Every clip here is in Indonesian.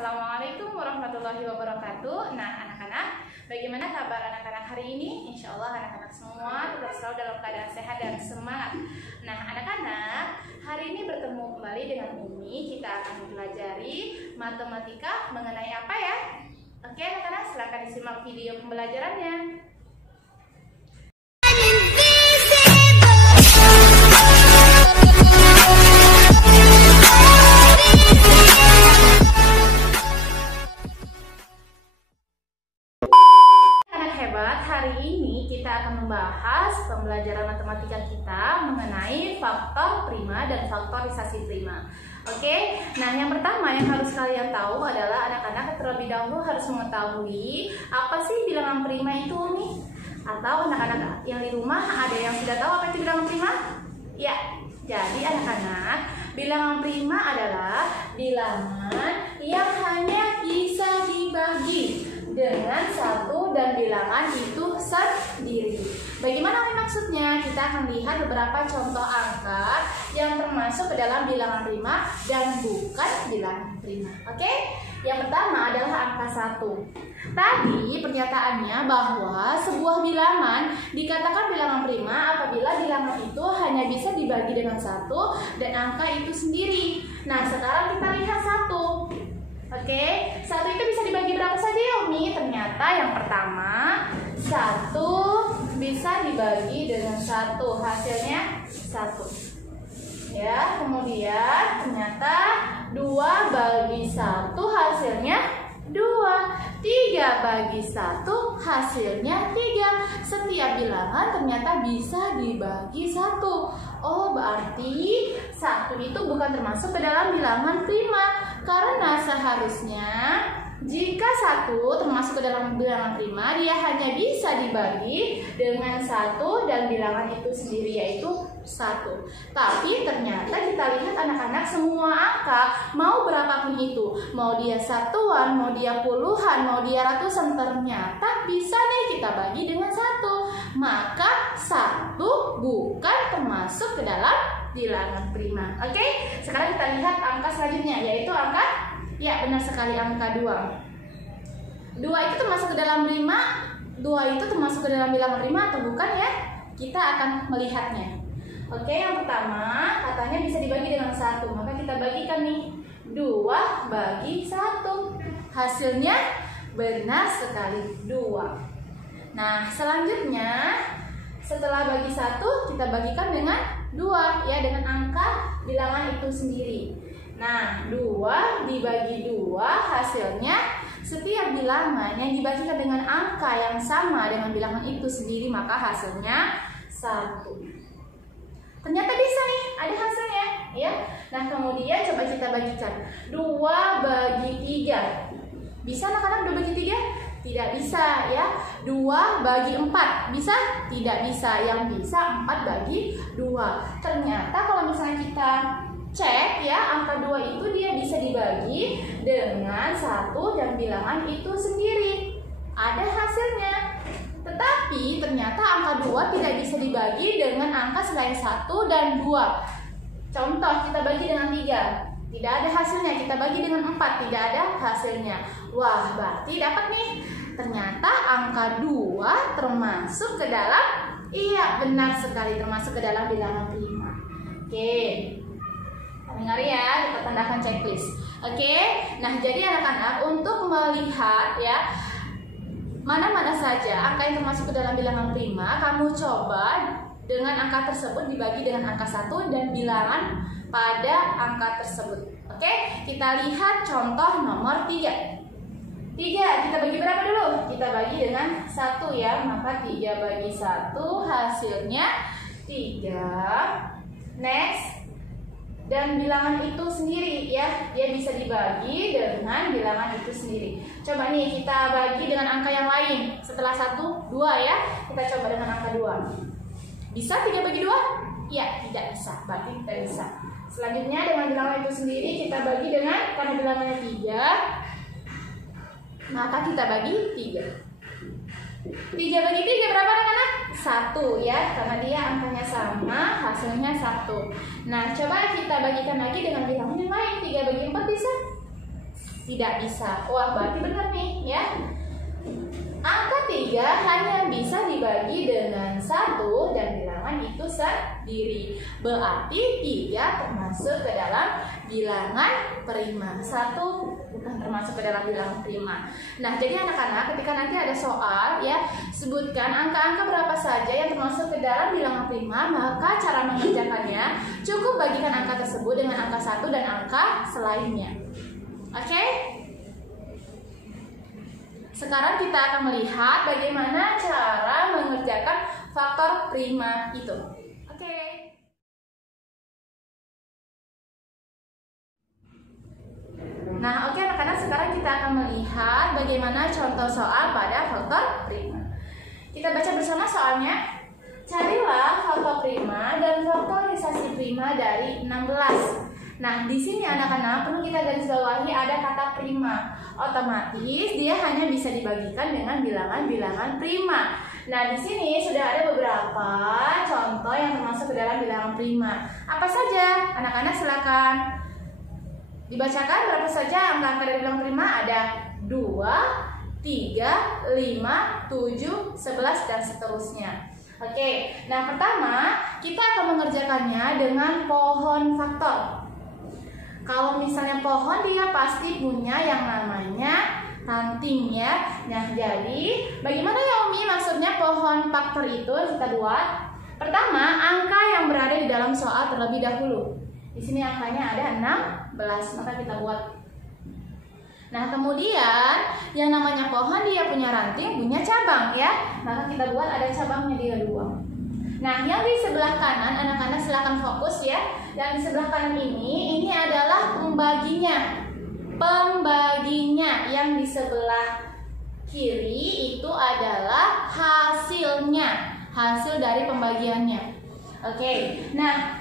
Assalamualaikum warahmatullahi wabarakatuh. Nah anak-anak, bagaimana kabar anak-anak hari ini? Insya Allah anak-anak semua tetap selalu dalam keadaan sehat dan semangat. Nah anak-anak, hari ini bertemu kembali dengan Umi. Kita akan mempelajari matematika mengenai apa ya? Oke anak-anak, silakan disimak video pembelajarannya. Hari ini kita akan membahas pembelajaran matematika kita mengenai faktor prima dan faktorisasi prima. Oke, nah yang pertama yang harus kalian tahu adalah anak-anak terlebih dahulu harus mengetahui apa sih bilangan prima itu nih? Atau anak-anak yang di rumah ada yang sudah tahu apa itu bilangan prima? Ya, jadi anak-anak, bilangan prima adalah bilangan yang hanya bisa dibagi dengan satu dan bilangan itu sendiri. Bagaimana maksudnya? Kita akan lihat beberapa contoh angka yang termasuk ke dalam bilangan prima dan bukan bilangan prima. Oke? Yang pertama adalah angka 1. Tadi pernyataannya bahwa sebuah bilangan dikatakan bilangan prima apabila bilangan itu hanya bisa dibagi dengan satu dan angka itu sendiri. Nah, sekarang kita lihat 1. Oke, 1 itu bisa dibagi berapa saja ya Umi? Ternyata yang pertama 1 bisa dibagi dengan 1, hasilnya 1. Ya, kemudian ternyata 2 bagi 1 hasilnya 2. 3 bagi 1 hasilnya 3. Setiap bilangan ternyata bisa dibagi 1. Oh, berarti 1 itu bukan termasuk ke dalam bilangan prima. Karena seharusnya jika 1 termasuk ke dalam bilangan prima, dia hanya bisa dibagi dengan 1 dan bilangan itu sendiri yaitu 1. Tapi ternyata kita lihat anak-anak semua angka, mau berapapun itu, mau dia satuan, mau dia puluhan, mau dia ratusan, ternyata bisa nih kita bagi dengan 1. Maka 1 bukan termasuk ke dalam bilangan prima. Oke, sekarang kita lihat angka selanjutnya yaitu angka, ya benar sekali, angka 2. 2 itu termasuk ke dalam prima, 2 itu termasuk ke dalam bilangan prima atau bukan ya? Kita akan melihatnya. Oke, yang pertama katanya bisa dibagi dengan 1, maka kita bagikan nih 2 bagi 1. Hasilnya benar sekali 2. Nah, selanjutnya setelah bagi 1 kita bagikan dengan 2 ya, dengan angka bilangan itu sendiri. Nah, 2 dibagi 2 hasilnya setiap bilangan yang dibagikan dengan angka yang sama dengan bilangan itu sendiri maka hasilnya 1. Ternyata bisa nih, ada hasilnya ya. Nah, kemudian coba kita bagikan 2 bagi 3. Bisa anak-anak 2 bagi 3? Tidak bisa ya. 2 bagi 4 bisa? Tidak bisa. Yang bisa 4 bagi 2. Ternyata kalau misalnya kita cek ya, angka 2 itu dia bisa dibagi dengan 1 dan bilangan itu sendiri. Ada hasilnya. Tetapi ternyata angka 2 tidak bisa dibagi dengan angka selain 1 dan 2. Contoh, kita bagi dengan 3. Tidak ada hasilnya. Kita bagi dengan 4. Tidak ada hasilnya. Wah, berarti dapat nih. Ternyata angka 2 termasuk ke dalam, iya benar sekali, termasuk ke dalam bilangan prima. Oke, dengar ya, kita tandakan checklist. Oke, nah jadi anak-anak untuk melihat ya mana-mana saja angka yang termasuk ke dalam bilangan prima, kamu coba dengan angka tersebut dibagi dengan angka 1 dan bilangan pada angka tersebut. Oke, kita lihat contoh nomor 3. 3, kita bagi berapa dulu? Kita bagi dengan 1 ya, maka 3 bagi 1 hasilnya 3. Next, dan bilangan itu sendiri ya, dia bisa dibagi dengan bilangan itu sendiri. Coba nih kita bagi dengan angka yang lain. Setelah 1, 2 ya, kita coba dengan angka 2. Bisa 3 bagi 2? Ya, tidak bisa, berarti tidak bisa. Selanjutnya dengan bilangan itu sendiri kita bagi dengan, karena bilangannya 3, maka kita bagi 3. 3 bagi 3 berapa anak-anak? 1 ya, karena dia angkanya sama, hasilnya 1. Nah, coba kita bagikan lagi dengan bilangan yang lain. 3 bagi 4 bisa? Tidak bisa. Wah, berarti benar nih ya. Angka 3 hanya bisa dibagi dengan 1 dan bilangan itu sendiri. Berarti 3 termasuk ke dalam bilangan prima. 1 bukan termasuk ke dalam bilangan prima. Nah, jadi anak-anak ketika nanti ada soal ya, sebutkan angka-angka berapa saja yang termasuk ke dalam bilangan prima, maka cara mengerjakannya cukup bagikan angka tersebut dengan angka 1 dan angka selainnya. Oke? Sekarang kita akan melihat bagaimana cara mengerjakan faktor prima itu. Oke. Nah, oke anak-anak, sekarang kita akan melihat bagaimana contoh soal pada faktor prima. Kita baca bersama soalnya. Carilah faktor prima dan faktorisasi prima dari 16. Nah, di sini anak-anak perlu kita garis bawahi ada kata prima. Otomatis dia hanya bisa dibagikan dengan bilangan-bilangan prima. Nah, di sini sudah ada beberapa contoh yang termasuk ke dalam bilangan prima. Apa saja? Anak-anak silakan dibacakan berapa saja angka-angka dari bilangan prima. Ada 2, 3, 5, 7, 11 dan seterusnya. Oke, nah pertama kita akan mengerjakannya dengan pohon faktor. Kalau misalnya pohon, dia pasti punya yang namanya ranting ya. Nah, jadi bagaimana ya Umi maksudnya pohon faktor itu kita buat? Pertama, angka yang berada di dalam soal terlebih dahulu. Di sini angkanya ada 16, maka kita buat. Nah, kemudian yang namanya pohon dia punya ranting, punya cabang ya. Maka kita buat ada cabangnya dia 2. Nah, yang di sebelah kanan anak-anak silakan fokus ya. Yang di sebelah kanan ini adalah pembaginya. Pembaginya. Yang di sebelah kiri itu adalah hasilnya. Hasil dari pembagiannya. Oke. Nah,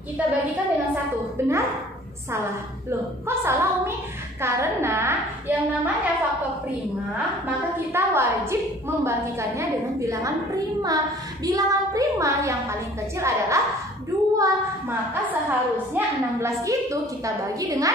kita bagikan dengan 1. Benar? Salah. Loh, kok salah Umi? Karena yang namanya faktor prima, maka kita wajib membagikannya dengan bilangan prima. Bilangan prima yang paling kecil adalah 2. Maka seharusnya 16 itu kita bagi dengan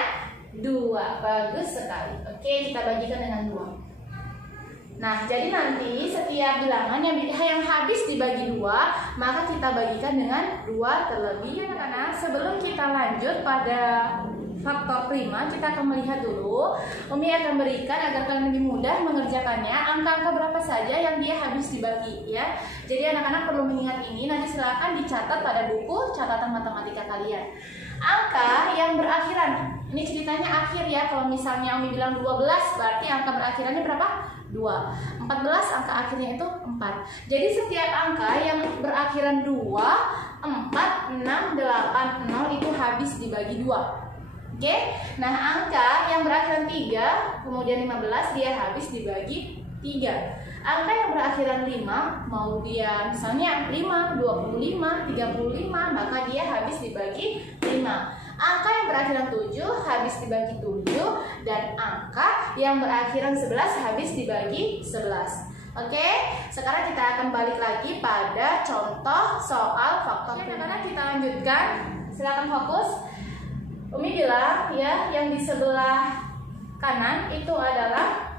2. Bagus sekali. Oke, kita bagikan dengan 2. Nah, jadi nanti setiap bilangan yang habis dibagi 2, maka kita bagikan dengan 2 terlebih. Anak-anak, sebelum kita lanjut pada faktor prima, kita akan melihat dulu. Umi akan berikan agar kalian lebih mudah mengerjakannya angka-angka berapa saja yang dia habis dibagi ya. Jadi anak-anak perlu mengingat ini, nanti silakan dicatat pada buku catatan matematika kalian. Angka yang berakhiran, ini ceritanya akhir ya. Kalau misalnya Umi bilang 12, berarti angka berakhirannya berapa? 2. 14 angka akhirnya itu 4. Jadi setiap angka yang berakhiran 2, 4, 6, 8, 0 itu habis dibagi 2. Oke, nah angka yang berakhiran 3, kemudian 15 dia habis dibagi 3. Angka yang berakhiran 5, mau dia misalnya 5, 25, 35, maka dia habis dibagi 5. Angka yang berakhiran 7 habis dibagi 7, dan angka yang berakhiran 11 habis dibagi 11. Oke, sekarang kita akan balik lagi pada contoh soal faktor prima. Karena kita lanjutkan, silakan fokus. Umi bilang ya, yang di sebelah kanan itu adalah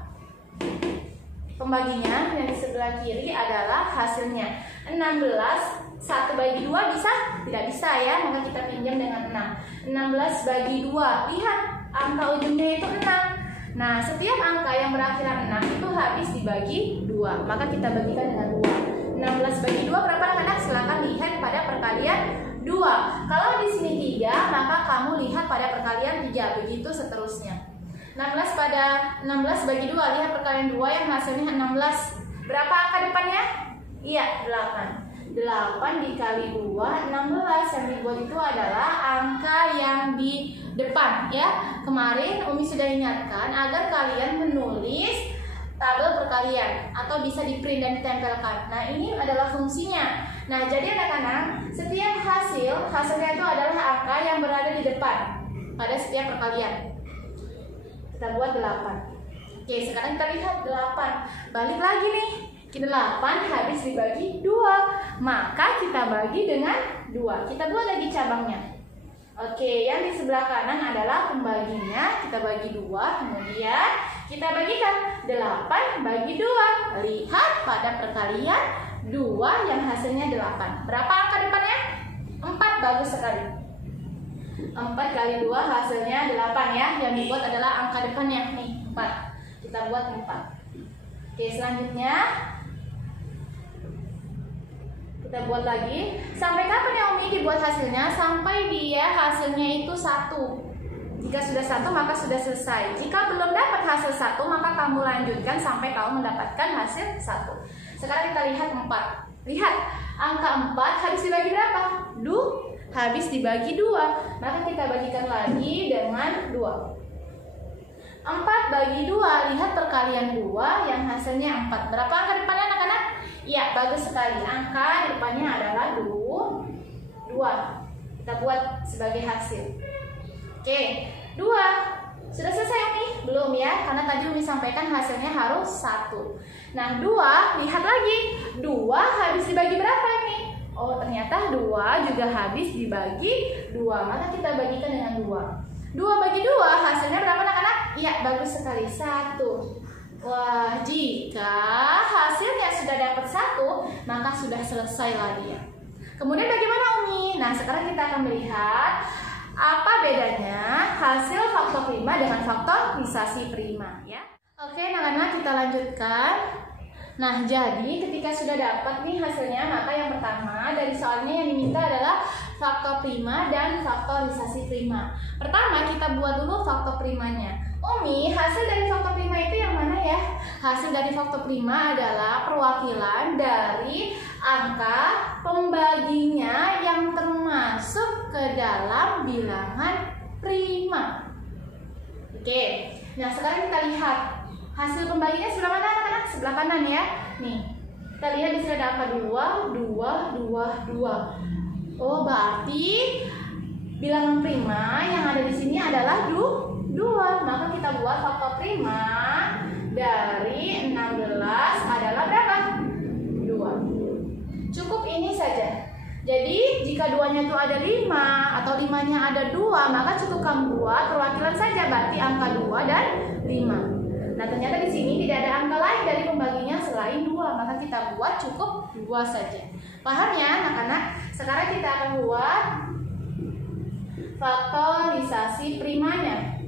pembaginya, yang di sebelah kiri adalah hasilnya. 16 1 bagi 2 bisa? Tidak bisa ya, maka kita pinjam dengan 6. 16 bagi 2, lihat angka ujungnya itu 6. Nah, setiap angka yang berakhiran 6 itu habis dibagi 2, maka kita bagikan dengan 2. 16 bagi 2 berapa anak-anak? Silakan lihat pada perkalian 2. Kalau di sini 3, maka kamu lihat pada perkalian 3, begitu seterusnya. 16 bagi 2, lihat perkalian 2 yang hasilnya 16. Berapa angka depannya? Iya, 8. 8 dikali 2, 16. Yang dibuat itu adalah angka yang di depan ya. Kemarin Umi sudah ingatkan agar kalian menulis tabel perkalian atau bisa di print dan ditempelkan. Nah, ini adalah fungsinya. Nah, jadi anak-anak, setiap hasilnya itu adalah angka yang berada di depan pada setiap perkalian. Kita buat 8. Oke, sekarang kita lihat 8. Balik lagi nih. 8 habis dibagi 2, maka kita bagi dengan 2. Kita buat lagi cabangnya. Oke, yang di sebelah kanan adalah pembaginya. Kita bagi 2, kemudian kita bagikan 8 bagi 2. Lihat pada perkalian 2 yang hasilnya 8. Berapa angka depannya? 4, bagus sekali. 4 kali 2 hasilnya 8 ya. Yang dibuat adalah angka depannya nih, 4. Kita buat 4. Oke, selanjutnya kita buat lagi. Sampai kapan ya Umi dibuat hasilnya? Sampai dia hasilnya itu 1. Jika sudah 1 maka sudah selesai. Jika belum dapat hasil 1 maka kamu lanjutkan sampai kamu mendapatkan hasil 1. Sekarang kita lihat 4. Lihat, angka 4 habis dibagi berapa? Habis dibagi 2. Maka kita bagikan lagi dengan 2. 4 bagi 2, lihat perkalian 2 yang hasilnya 4. Berapa angka depannya anak-anak? Ya, bagus sekali. Angka depannya adalah 2. Kita buat sebagai hasil. Oke, 2. Sudah selesai Umi? Belum ya, karena tadi Umi sampaikan hasilnya harus 1. Nah, 2, lihat lagi. 2 habis dibagi berapa nih? Oh, ternyata 2 juga habis dibagi 2. Maka kita bagikan dengan 2. 2 bagi 2 hasilnya berapa anak-anak? Iya, bagus sekali, 1. Wah, jika hasilnya sudah dapat 1, maka sudah selesai lagi ya. Kemudian bagaimana Umi? Nah, sekarang kita akan melihat apa bedanya hasil faktor prima dengan faktorisasi prima ya. Oke, anak-anak, kita lanjutkan. Nah, jadi ketika sudah dapat nih hasilnya, maka yang pertama dari soalnya yang diminta adalah faktor prima dan faktorisasi prima. Pertama, kita buat dulu faktor primanya. Umi, hasil dari faktor prima itu yang mana ya? Hasil dari faktor prima adalah perwakilan dari angka pembaginya yang termasuk ke dalam bilangan prima. Oke, nah sekarang kita lihat hasil pembaginya sebelah mana anak-anak? Sebelah kanan ya. Nih, kita lihat di sini ada angka 2, 2, 2, 2. Oh, berarti bilangan prima yang ada di sini adalah 2. Maka kita buat faktor prima dari 16 adalah berapa? 2. Cukup ini saja. Jadi jika 2-nya itu ada 5 atau 5-nya ada 2, maka cukup kamu buat perwakilan saja, berarti angka 2 dan 5. Nah, ternyata di sini tidak ada angka lain dari pembaginya selain 2, maka kita buat cukup 2 saja. Paham ya anak-anak? Sekarang kita akan buat faktorisasi primanya.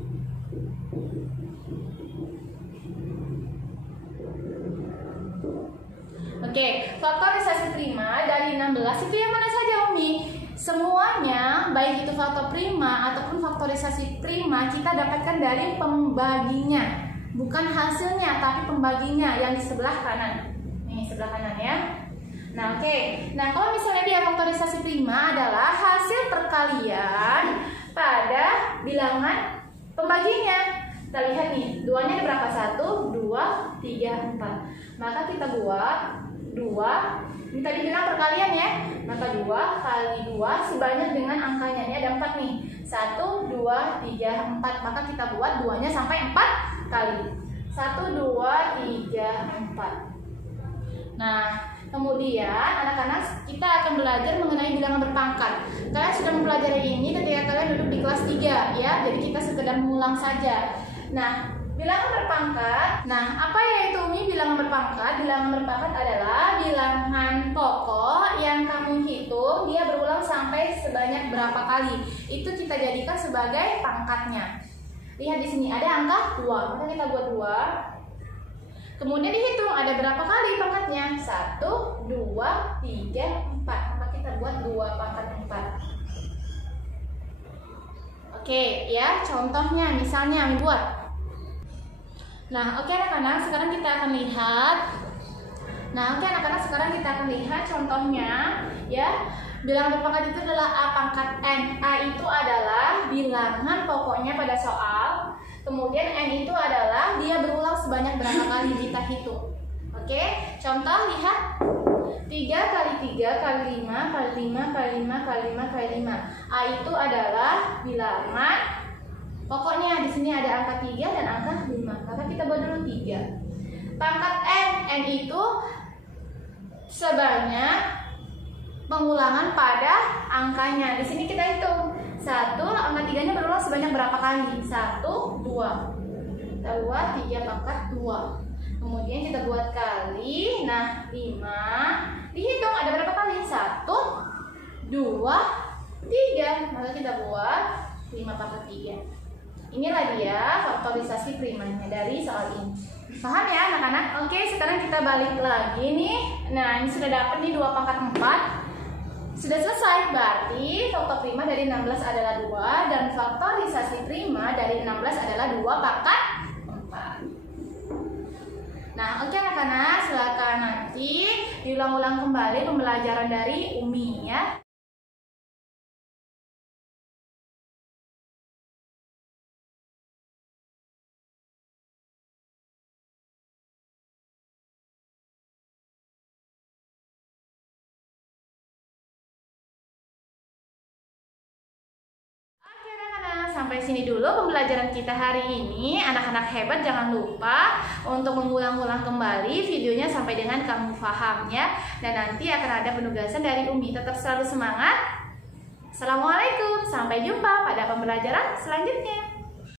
Oke, faktorisasi prima dari 16 itu yang mana saja Umi? Semuanya, baik itu faktor prima ataupun faktorisasi prima, kita dapatkan dari pembaginya. Bukan hasilnya, tapi pembaginya yang di sebelah kanan. Ini sebelah kanan ya. Nah, oke. Nah, kalau misalnya dia faktorisasi prima adalah hasil perkalian pada bilangan pembaginya. Kita lihat nih, 2-nya ada berapa? 1, 2, 3, 4. Maka kita buat 2, ini tadi bilang perkalian ya. Maka 2 kali 2 sebanyak dengan angkanya. Ini ada 4 nih. 1, 2, 3, 4. Maka kita buat 2-nya sampai 4 kali. 1, 2, 3, 4. Nah, kemudian anak-anak kita akan belajar mengenai bilangan berpangkat. Kalian sudah mempelajari ini ketika kalian duduk di kelas 3 ya. Jadi kita sekedar mengulang saja. Nah, bilangan berpangkat. Nah, apa ya itu Umi bilangan berpangkat? Bilangan berpangkat adalah bilangan pokok yang kamu hitung dia berulang sampai sebanyak berapa kali. Itu kita jadikan sebagai pangkatnya. Lihat di sini ada angka 2. Maka kita buat 2. Kemudian dihitung ada berapa kali pangkatnya? 1, 2, 3, 4. Maka kita buat 2 pangkat 4. Oke, ya, contohnya misalnya buat. Nah, oke anak-anak, sekarang kita akan lihat. Nah, oke anak-anak, sekarang kita akan lihat contohnya, ya. Bilangan berpangkat itu adalah A pangkat N. A itu adalah bilangan pokoknya pada soal. Kemudian N itu adalah dia berulang sebanyak berapa kali kita hitung. Oke, contoh lihat. 3 kali 3 kali 5 kali 5 kali 5 kali 5 kali 5. A itu adalah bilangan pokoknya. Di sini ada angka 3 dan angka 5. Maka kita buat dulu 3. Pangkat N itu sebanyak pengulangan pada angkanya. Di sini kita hitung 1, angka 3-nya berulang sebanyak berapa kali? 1, 2. Kita buat 3 pangkat 2. Kemudian kita buat kali. Nah, 5. Dihitung ada berapa kali? 1, 2, 3. Maka kita buat 5 pangkat 3. Inilah dia faktorisasi primanya dari soal ini. Paham ya anak-anak? Oke, sekarang kita balik lagi nih. Nah, ini sudah dapat nih 2 pangkat 4. Sudah selesai, berarti faktor prima dari 16 adalah 2 dan faktorisasi prima dari 16 adalah 2 pangkat 4. Nah, oke anak-anak, silakan nanti diulang-ulang kembali pembelajaran dari Umi ya. Sampai sini dulu pembelajaran kita hari ini. Anak-anak hebat, jangan lupa untuk mengulang-ulang kembali videonya sampai dengan kamu paham ya. Dan nanti akan ada penugasan dari Umi. Tetap selalu semangat. Assalamualaikum, sampai jumpa pada pembelajaran selanjutnya.